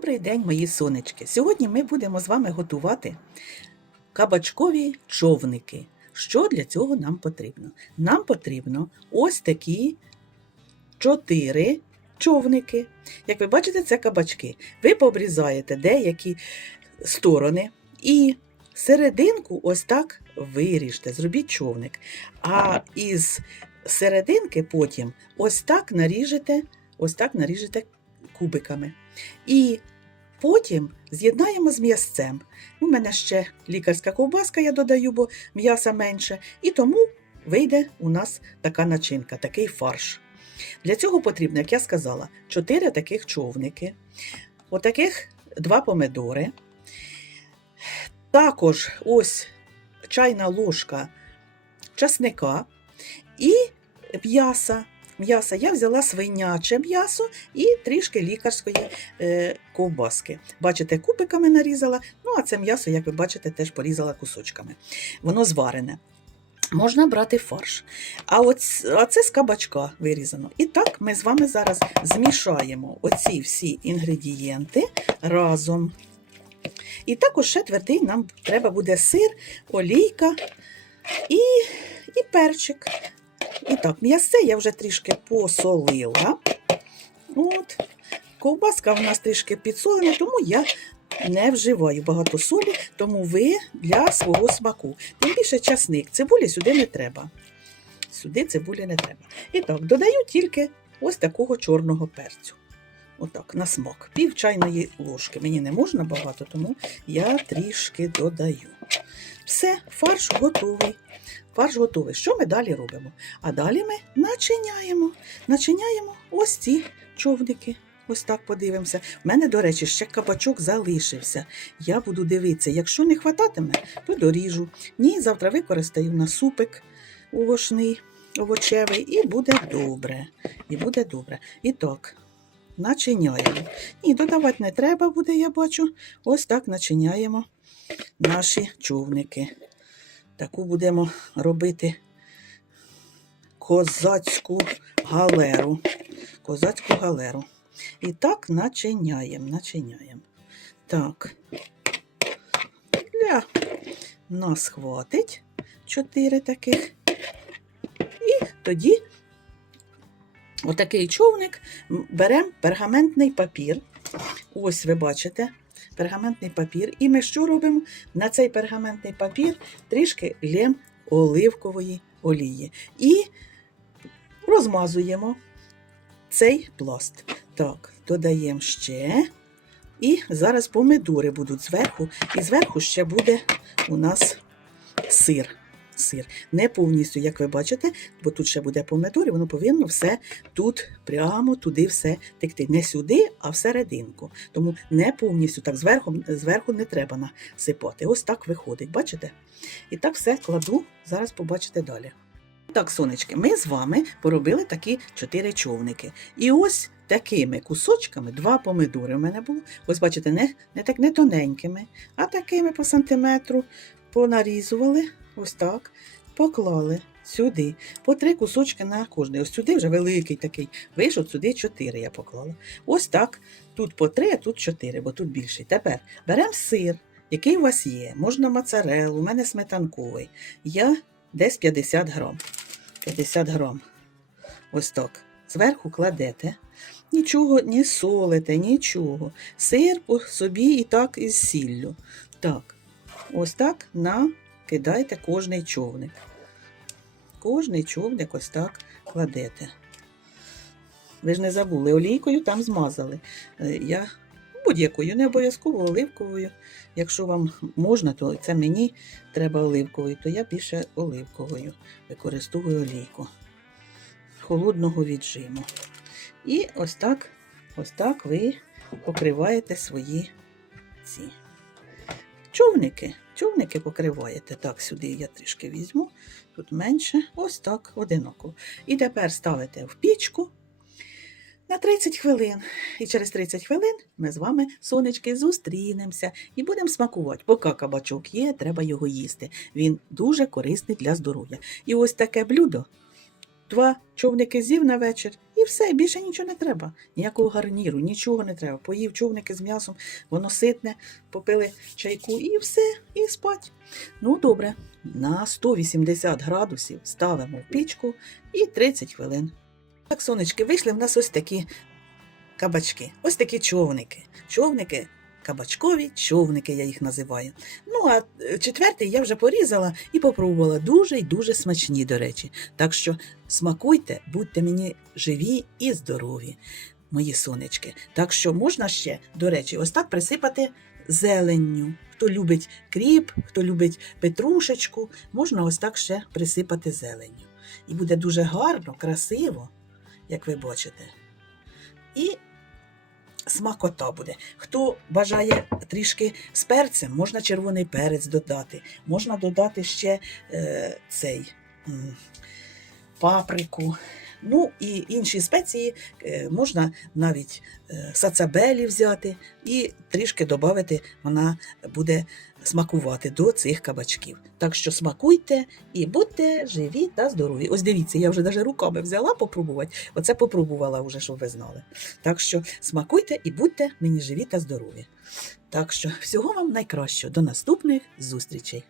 Добрий день, мої сонечки. Сьогодні ми будемо з вами готувати кабачкові човники. Що для цього нам потрібно? Нам потрібно ось такі чотири човники. Як ви бачите, це кабачки. Ви пообрізаєте деякі сторони і серединку ось так виріжте, зробіть човник. А із серединки потім ось так наріжете, ось так наріжете кубиками. І потім з'єднаємо з м'ясцем. У мене ще лікарська ковбаска, я додаю, бо м'яса менше. І тому вийде у нас така начинка, такий фарш. Для цього потрібно, як я сказала, 4 таких човники, отаких два помидори. Також ось чайна ложка часника і м'яса. М'яса я взяла свиняче м'ясо і трішки лікарської е, ковбаски. Бачите, кубиками нарізала. Ну, а це м'ясо, як ви бачите, теж порізала кусочками. Воно зварене. Можна брати фарш. А, оць, а це з кабачка вирізано. І так ми з вами зараз змішаємо оці всі інгредієнти разом. І також ще твердий нам треба буде сир, олійка і, і перчик. І так, м'ясце я вже трішки посолила. От. Ковбаска у нас трішки підсолена, тому я не вживаю багато солі, тому ви для свого смаку. Тим більше часник. Цибулі сюди не треба. Сюди цибулі не треба. І так, додаю тільки ось такого чорного перцю. Отак, на смак. Пів чайної ложки. Мені не можна багато, тому я трішки додаю. Все, фарш готовий. Фарш готовий. Що ми далі робимо? А далі ми начиняємо. Начиняємо ось ці човники. Ось так подивимося. У мене, до речі, ще кабачок залишився. Я буду дивитися. Якщо не хвататиме, то доріжу. Ні, завтра використаю на супик овочний, овочевий, і буде добре. І буде добре. І так, начиняємо. Ні, додавати не треба буде, я бачу. Ось так начиняємо наші човники. Таку будемо робити козацьку галеру. Козацьку галеру. І так начиняємо, начиняємо. Так, для нас хватить чотири таких. І тоді отакий човник беремо пергаментний папір. Ось ви бачите, пергаментний папір. І ми що робимо? На цей пергаментний папір трішки лєм оливкової олії. І розмазуємо цей пласт. Так, додаємо ще. І зараз помидори будуть зверху. І зверху ще буде у нас сир. Сир. Не повністю, як ви бачите, бо тут ще буде помидор, і воно повинно все тут, прямо туди все текти. Не сюди, а всерединку. Тому не повністю так зверху, зверху не треба насипати. Ось так виходить, бачите? І так все кладу, зараз побачите далі. Так, сонечки, ми з вами поробили такі чотири човники. І ось такими кусочками, два помидори у мене було. Ось бачите, не, не так не тоненькими, а такими по сантиметру понарізували, ось так, поклали сюди. По три кусочки на кожний. Ось сюди вже великий такий. Вийшов сюди чотири я поклала. Ось так. Тут по три, а тут чотири, бо тут більший. Тепер беремо сир, який у вас є. Можна моцарелу, у мене сметанковий. Я десь 50 грам. 50 грам. Ось так. Зверху кладете. Нічого не солите, нічого. Сир по собі і так із сіллю. Так, ось так накидайте кожний човник. Кожний човник ось так кладете. Ви ж не забули, олійкою там змазали. Е, Я будь-якою, не обов'язково оливковою. Якщо вам можна, то це мені треба оливковою, то я більше оливковою використовую олійку холодного віджиму. І ось так, ось так ви покриваєте свої ці човники. Човники покриваєте. Так, сюди я трішки візьму, тут менше, ось так, одиноко. І тепер ставите в пічку на 30 хвилин. І через 30 хвилин ми з вами, сонечки, зустрінемося і будемо смакувати. Поки кабачок є, треба його їсти. Він дуже корисний для здоров'я. І ось таке блюдо два човники з'їв на вечір, і все, більше нічого не треба. Ніякого гарніру, нічого не треба. Поїв човники з м'ясом, воно ситне, попили чайку і все, і спать. Ну, добре, на 180 градусів ставимо в пічку і 30 хвилин. Так, сонечки, вийшли в нас ось такі кабачки, ось такі човники. Човники, кабачкові човники, я їх називаю. Ну, а е, четвертий я вже порізала і попробувала. Дуже й дуже смачні, до речі. Так що смакуйте, будьте мені живі і здорові, мої сонечки. Так що можна ще, до речі, ось так присипати зеленню. Хто любить кріп, хто любить петрушечку, можна ось так ще присипати зеленню. І буде дуже гарно, красиво, як ви бачите. І смакота буде. Хто бажає трішки з перцем, можна червоний перець додати, можна додати ще е, цей паприку. Ну і інші спеції е, можна навіть е, сацабелі взяти і трішки додати, вона буде смакувати до цих кабачків. Так що смакуйте і будьте живі та здорові. Ось дивіться, я вже навіть руками взяла попробувати. Оце попробувала вже, щоб ви знали. Так що смакуйте і будьте мені живі та здорові. Так що всього вам найкращого. До наступних зустрічей!